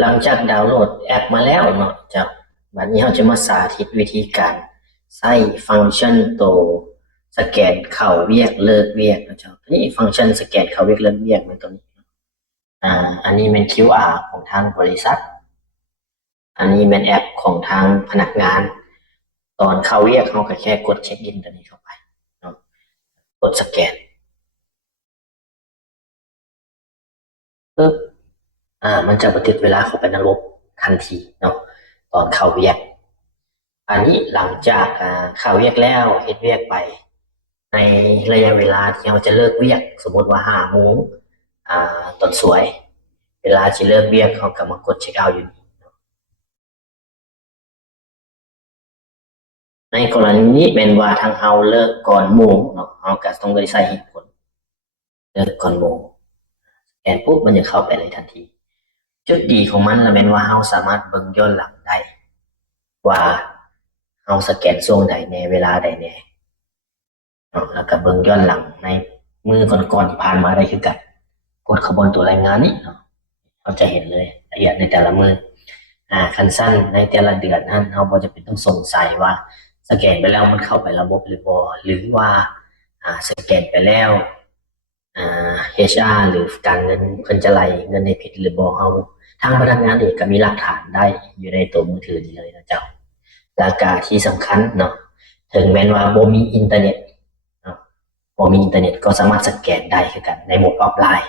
หลังจากดาวน์โหลดแอปมาแล้วเนาะเจ้าวันนี้เราจะมาสาธิตวิธีการใช้ฟังก์ชันตัวสแกนเข้าเวียกเลิกเวียกนะเจ้านี่ฟังก์ชันสแกนเข้าเวียกเลิกเวียกมันตัวนี้อันนี้เป็น QR ของทางบริษัทอันนี้เป็นแอปของทางพนักงานตอนเข้าเวียกเขาก็แค่กดเช็คอินตัวนี้เข้าไปเนาะกดสแกนปึ๊บมันจะบันทึกเวลาเข้าไปในระบบทันทีเนาะตอนเข้าเวียก อันนี้หลังจากเข้าเวียกแล้วเฮ็ดเวียกไปในระยะเวลาที่เราจะเลิกเวียกสมมติว่า5 โมงตอนสวยเวลาจะเลิกเวียกเขาก็มากดเช็คเอาท์อยู่นี่ในกรณีนี้เป็นว่าทางเราเลิกก่อนโมงเนาะเราก็ต้องได้ใส่เหตุผลเลิกก่อนโมงแอนปุ๊บมันจะเข้าไปเลยทันทีจุดดีของมันเป็นว่าเราสามารถเบิ่งย้อนหลังได้ว่าเราสแกนช่วงใดในเวลาใดแน่เนาะแล้วก็เบิ่งย้อนหลังในมือก่อนๆที่ผ่านมาได้คือกัน กดขบวนตัวรายงานนี้เนาะเราจะเห็นเลยละเอียดในแต่ละมือคันสั้นในแต่ละเดือนนั้นเราก็จะเป็นต้องสงสัยว่าสแกนไปแล้วมันเข้าไประบบหรือบอหรือว่าสแกนไปแล้วHR หรือการเงินเพิ่นจะไหลเงินในผิดหรือบอเอาทางพนักงานเองก็มีหลักฐานได้อยู่ในตัวมือถือนี้เลยนะเจ้าราคาที่สำคัญเนาะถึงแม้ว่าบ่มีอินเทอร์เน็ตเนาะบ่มีอินเทอร์เน็ตก็สามารถสแกนได้คือกันในโหมดออฟไลน์